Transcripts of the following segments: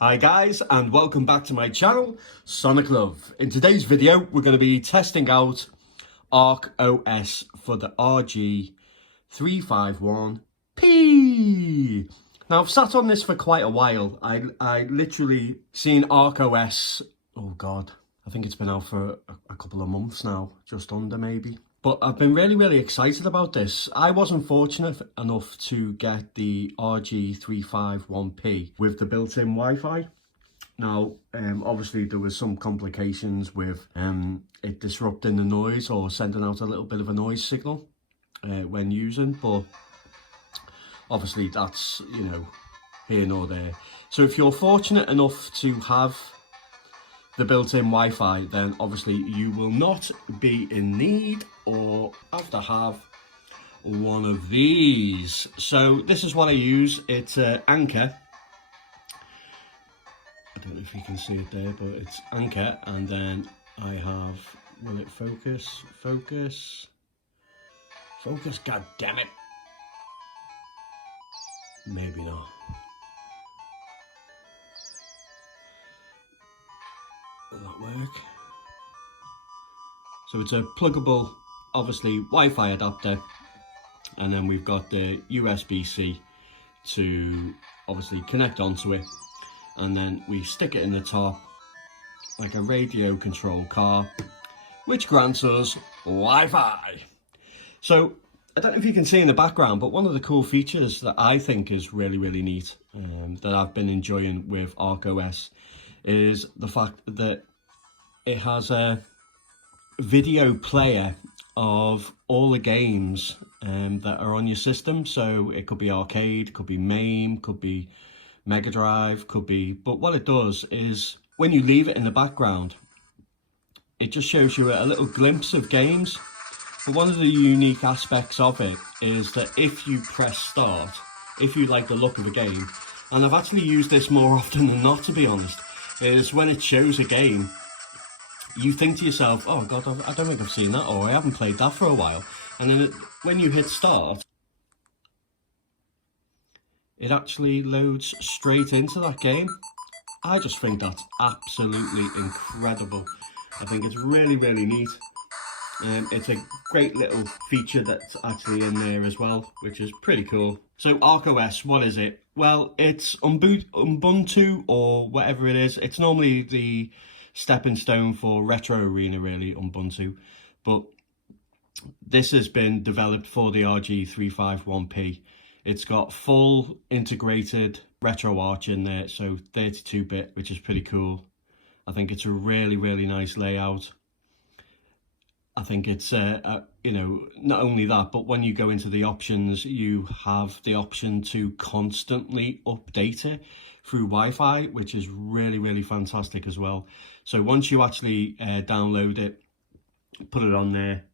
Hi guys, and welcome back to my channel, Sonic Love. In today's video, we're going to be testing out ArkOS for the Rg351P. Now, I've sat on this for quite a while. I literally seen ArkOS, oh god, I think it's been out for a couple of months now, just under maybe. But I've been really excited about this. I wasn't fortunate enough to get the Rg351P with the built-in Wi-Fi. Now, obviously there was some complications with it disrupting the noise or sending out a little bit of a noise signal when using, but obviously that's, you know, here nor there. So if you're fortunate enough to have the built-in Wi-Fi, then obviously you will not be in need or have to have one of these. So this is what I use. It's Anchor. I don't know if you can see it there, but it's Anchor, and then I have, will it focus? Focus, god damn it. Maybe not. Will that work? So it's a pluggable, obviously, Wi-Fi adapter, and then we've got the USB-C to obviously connect onto it, and then we stick it in the top like a radio control car, which grants us Wi-Fi. So I don't know if you can see in the background, but one of the cool features that I think is really neat, that I've been enjoying with ArkOS, is the fact that it has a video player of all the games that are on your system. So it could be arcade, could be MAME, could be Mega Drive, could be, but what it does is when you leave it in the background, it just shows you a little glimpse of games. But one of the unique aspects of it is that if you press start, if you like the look of a game, and I've actually used this more often than not, to be honest, is when it shows a game, you think to yourself, oh god, I don't think I've seen that, or I haven't played that for a while. And then when you hit start, it actually loads straight into that game. I just think that's absolutely incredible. I think it's really neat. It's a great little feature that's actually in there as well, which is pretty cool. So ArkOS, what is it? Well, it's Ubuntu or whatever it is. It's normally the stepping stone for Retro Arena, really, Ubuntu. But this has been developed for the Rg351P. It's got full integrated RetroArch in there, so 32-bit, which is pretty cool. I think it's a really nice layout. I think it's, you know, not only that, but when you go into the options, you have the option to constantly update it through Wi-Fi, which is really fantastic as well. So once you actually download it, put it on there,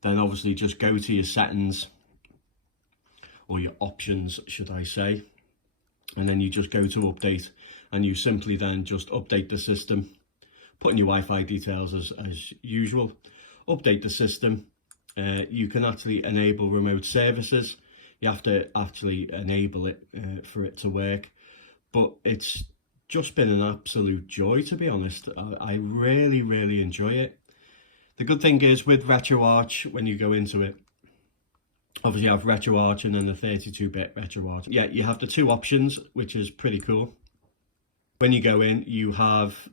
then obviously just go to your settings, or your options, should I say, and then you just go to update, and you simply then just update the system, put in your Wi-Fi details as usual, update the system. You can actually enable remote services. You have to actually enable it for it to work, but it's just been an absolute joy, to be honest. I really enjoy it. The good thing is with RetroArch, when you go into it, obviously you have RetroArch and then the 32-bit RetroArch. Yeah, you have the two options, which is pretty cool. When you go in, you have,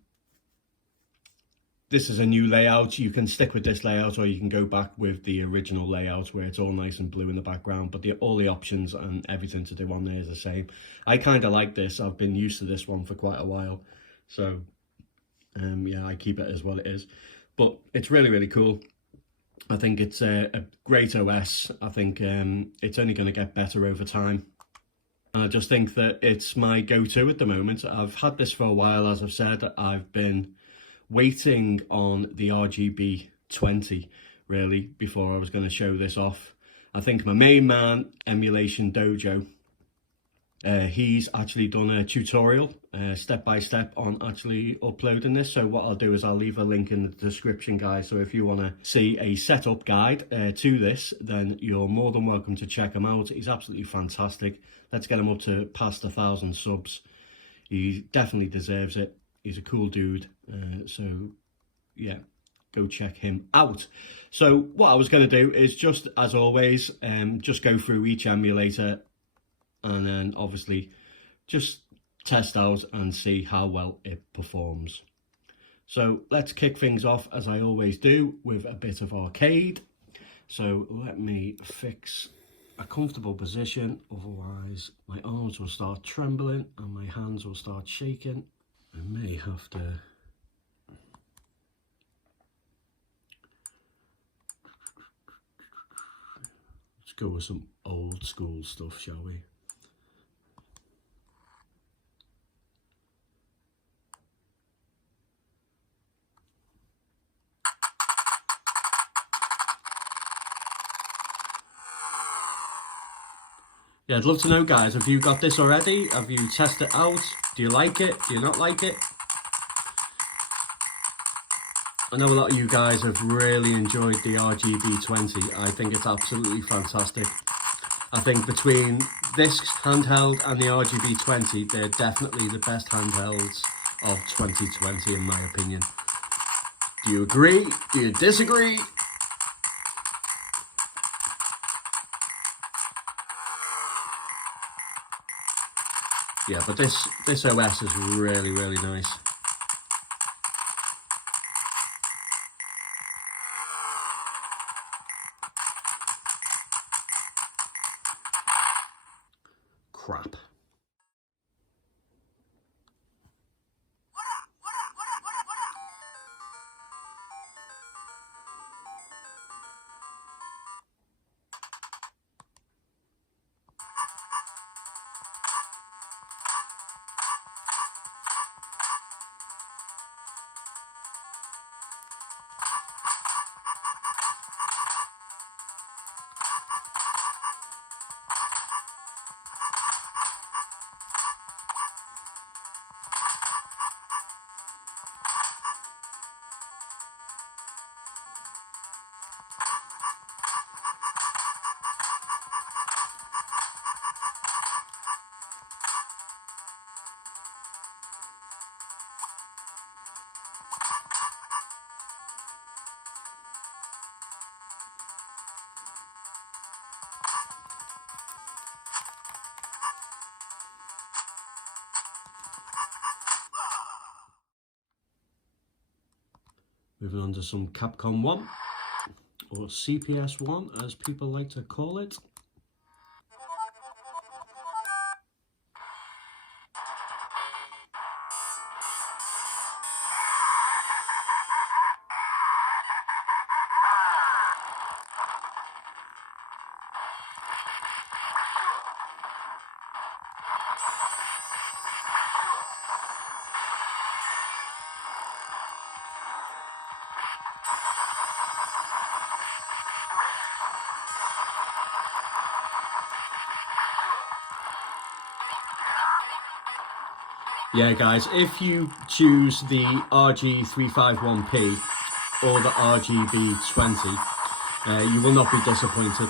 this is a new layout. You can stick with this layout, or you can go back with the original layout where it's all nice and blue in the background, but all the options and everything to do on there is the same. I kind of like this. I've been used to this one for quite a while. So, yeah, I keep it as what it is. But it's really cool. I think it's a great OS. I think it's only going to get better over time. And I just think that it's my go-to at the moment. I've had this for a while, as I've said. I've been waiting on the RGB20 really before I was going to show this off. I think my main man, Emulation Dojo, he's actually done a tutorial step by step on actually uploading this. So what I'll do is I'll leave a link in the description, guys, so if you want to see a setup guide to this, then you're more than welcome to check him out. He's absolutely fantastic. Let's get him up to past 1,000 subs. He definitely deserves it. He's a cool dude. So yeah, go check him out. So what I was going to do is, just as always, just go through each emulator and then obviously just test out and see how well it performs. So let's kick things off, as I always do, with a bit of arcade. So let me fix a comfortable position, otherwise my arms will start trembling and my hands will start shaking. I may have to let's go with some old school stuff, shall we? Yeah, I'd love to know, guys, have you got this already? Have you tested it out? Do you like it? Do you not like it? I know a lot of you guys have really enjoyed the RGB20. I think it's absolutely fantastic. I think between this handheld and the RGB20, they're definitely the best handhelds of 2020 in my opinion. Do you agree? Do you disagree? Yeah, but this OS is really, really nice. Crap. Moving on to some Capcom 1, or CPS 1 as people like to call it. Yeah guys, if you choose the Rg351P or the RGB20, you will not be disappointed.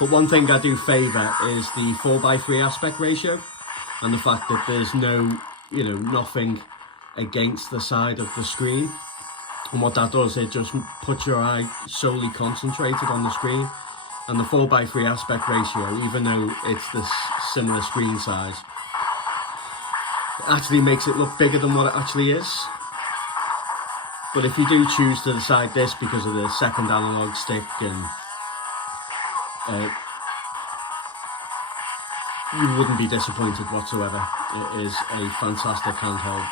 But one thing I do favour is the 4:3 aspect ratio, and the fact that there's no, nothing against the side of the screen. And what that does, it just puts your eye solely concentrated on the screen. And the 4:3 aspect ratio, even though it's this similar screen size, it actually makes it look bigger than what it actually is. But if you do choose to decide this because of the second analog stick, and you wouldn't be disappointed whatsoever. It is a fantastic handheld.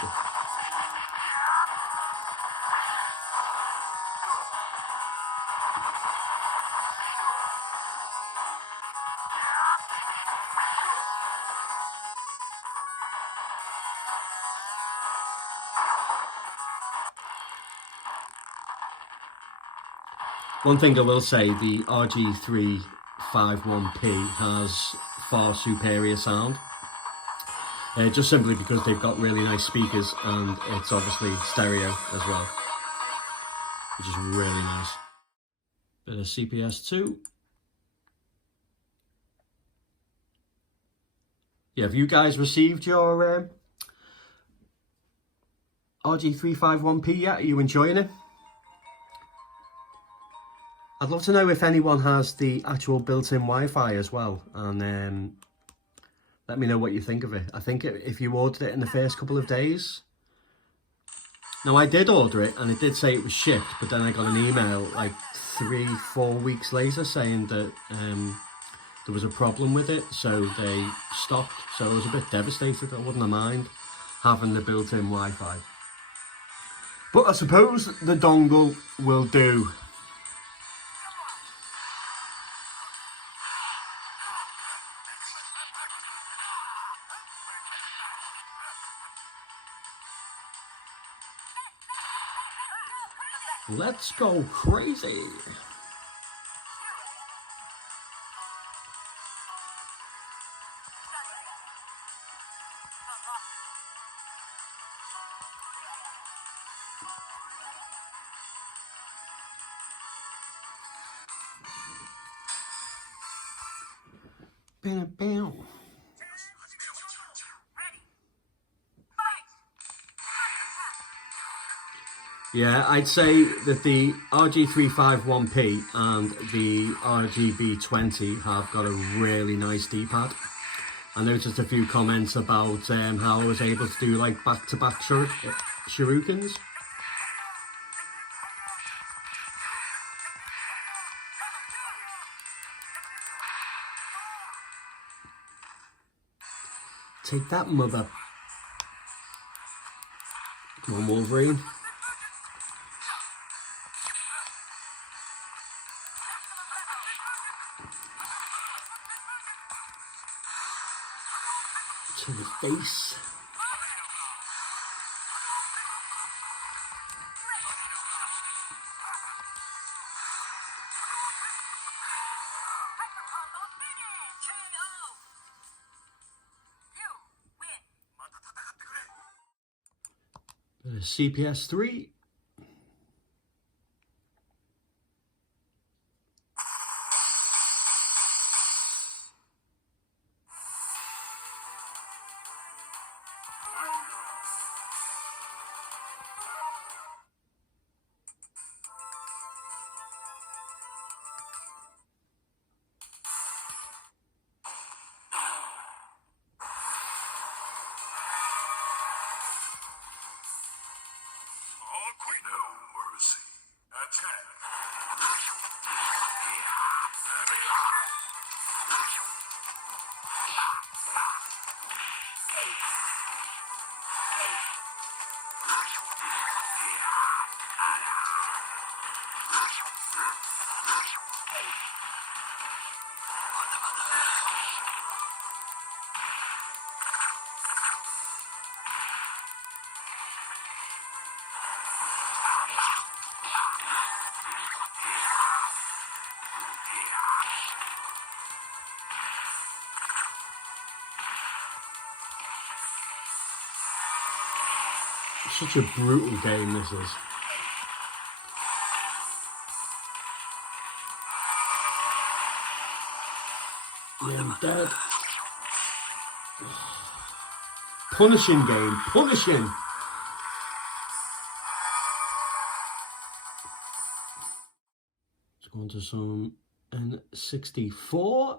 One thing I will say, the Rg351P has far superior sound. Just simply because they've got really nice speakers, and it's obviously stereo as well, which is really nice. Bit of CPS2. Yeah, have you guys received your Rg351P yet? Are you enjoying it? I'd love to know if anyone has the actual built-in Wi-Fi as well, and let me know what you think of it. I think if you ordered it in the first couple of days. Now, I did order it and it did say it was shipped, but then I got an email like 3-4 weeks later saying that there was a problem with it, so they stopped. So I was a bit devastated. I wouldn't have mind having the built-in Wi-Fi. But I suppose the dongle will do. Let's go crazy. Bam, bam. Yeah, I'd say that the Rg351P and the RGB20 have got a really nice D-pad. I noticed a few comments about how I was able to do like back-to-back shurikens. Take that, mother. Come on, Wolverine. To the face. CPS 3. Such a brutal game this is. Yeah, I'm dead. Punishing game, punishing. Let's go on to some N64.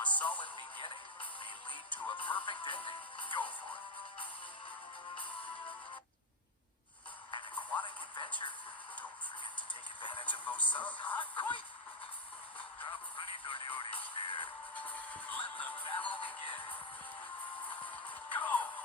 A solid beginning may lead to a perfect ending. Go for it. An aquatic adventure. Don't forget to take advantage of those subs. Quite. Let the battle begin. Go!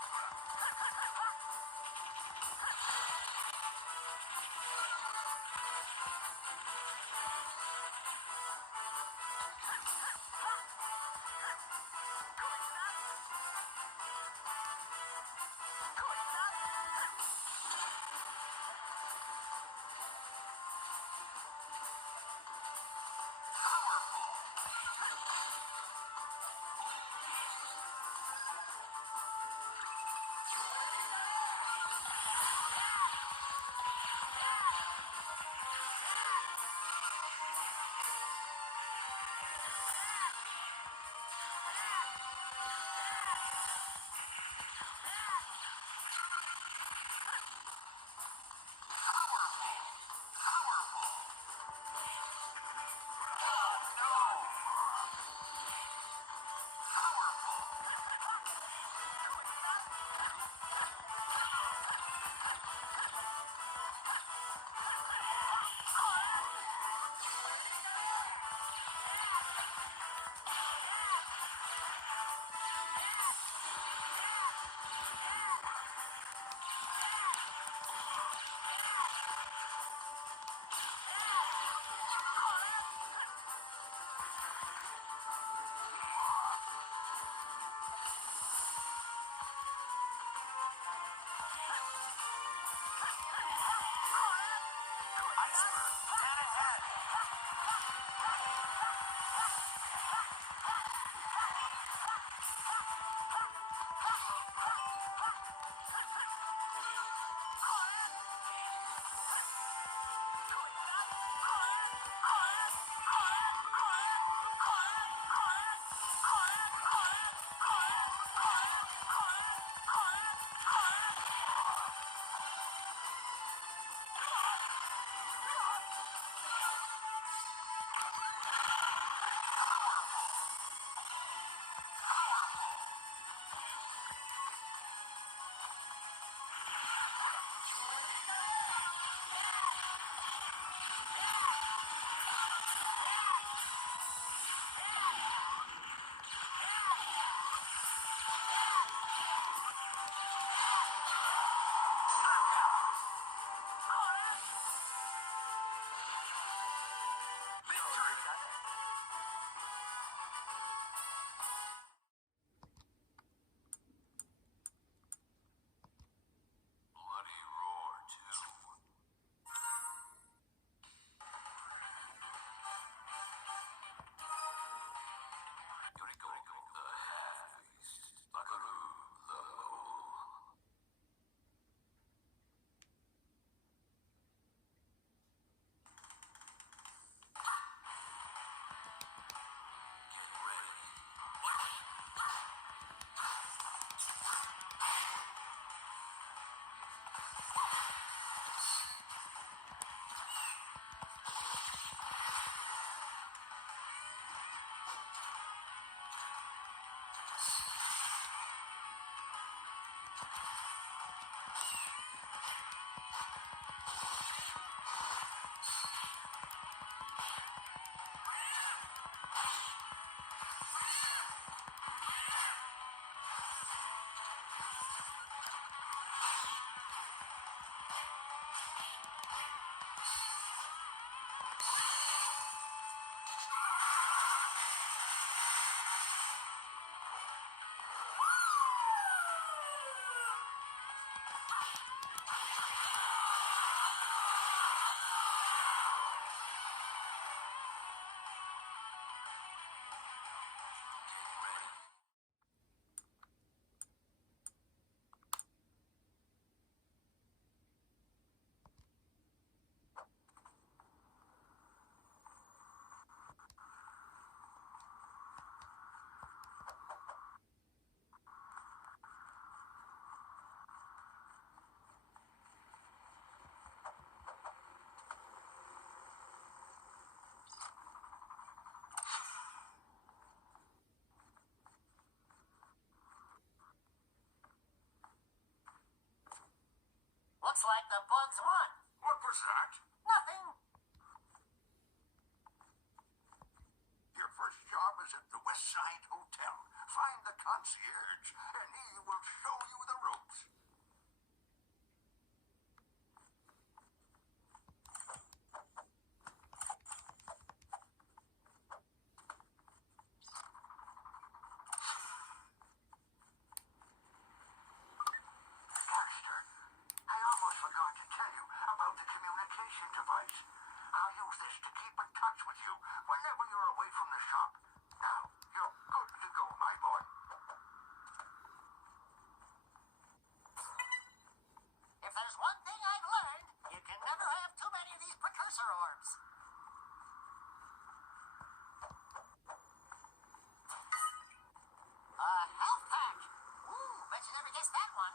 Looks like the bugs won. What was that? Nothing. Your first job is at the West Side Hotel. Find the concierge, and he will show you the ropes. Baxter, I almost forgot to tell you about the communication device. I'll use this to keep in touch with you whenever you're away from the shop. Now, you're good to go, my boy. If there's one thing I've learned, you can never have too many of these precursor orbs. A health pack. Ooh, bet you never guessed that one.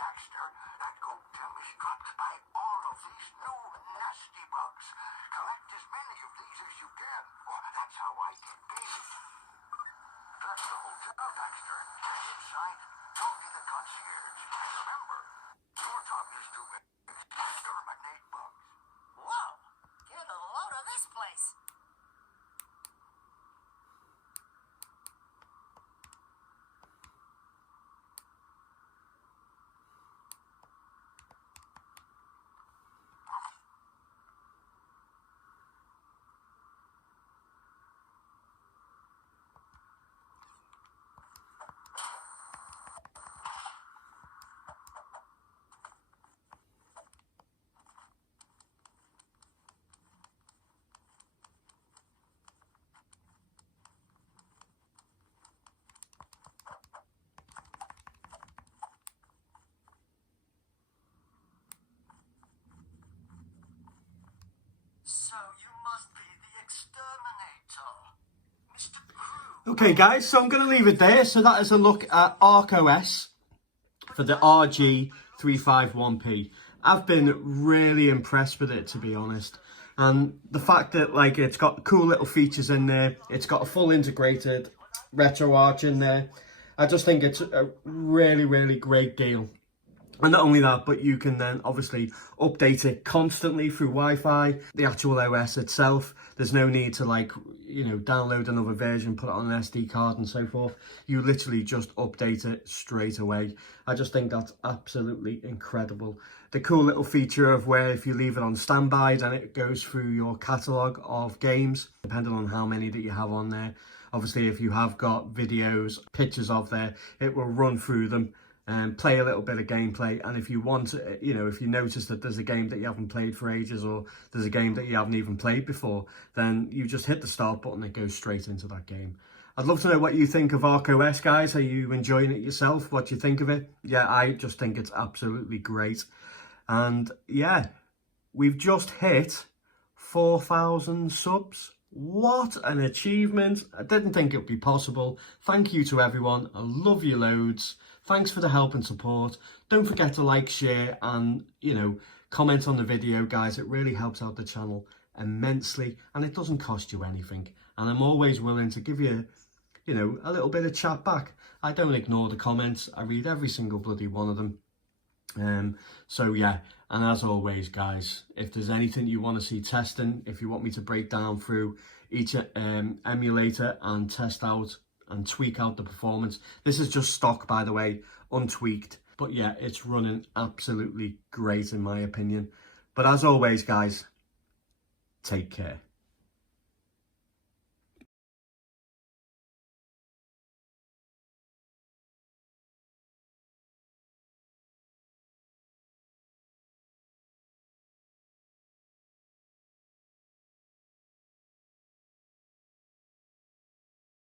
Baxter, that gold gem is dropped by all of these new nasty bugs. Collect as many of these as you can. Oh, that's how I get paid. That's the hotel, Baxter. Get inside. Talk to the concierge. And remember, your job is to exterminate bugs. Whoa, get a load of this place. So you must be the exterminator, Mr. Crew. Okay guys, so I'm going to leave it there. So that is a look at ArkOS for the Rg351P. I've been really impressed with it, to be honest. And the fact that like it's got cool little features in there, it's got a full integrated RetroArch in there. I just think it's a really, really great deal. And not only that, but you can then obviously update it constantly through Wi-Fi, the actual OS itself. There's no need to like, you know, download another version, put it on an SD card and so forth. You literally just update it straight away. I just think that's absolutely incredible. The cool little feature of where if you leave it on standby, then it goes through your catalogue of games, depending on how many that you have on there. Obviously, if you have got videos, pictures of there, it will run through them and play a little bit of gameplay. And if you want, you know, if you notice that there's a game that you haven't played for ages, or there's a game that you haven't even played before, then you just hit the start button, it goes straight into that game. I'd love to know what you think of ArkOS, guys. Are you enjoying it yourself? What do you think of it? Yeah, I just think it's absolutely great. And yeah, we've just hit 4,000 subs. What an achievement. I didn't think it would be possible. Thank you to everyone. I love you loads. Thanks for the help and support. Don't forget to like, share, and, you know, comment on the video, guys. It really helps out the channel immensely, and it doesn't cost you anything. And I'm always willing to give you, you know, a little bit of chat back. I don't ignore the comments. I read every single bloody one of them. So yeah, and as always, guys, if there's anything you want to see testing, if you want me to break down through each emulator and test out and tweak out the performance, this is just stock, by the way, untweaked, but yeah, it's running absolutely great in my opinion. But as always, guys, take care.